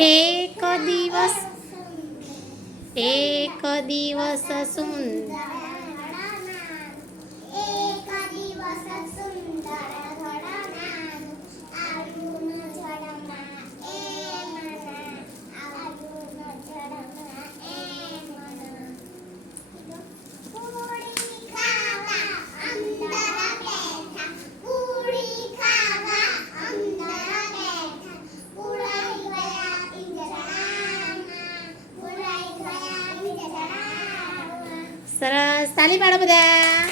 એક દિવસ એક દિવસ સુંદર. સરસ. તાલી પાડો બધા.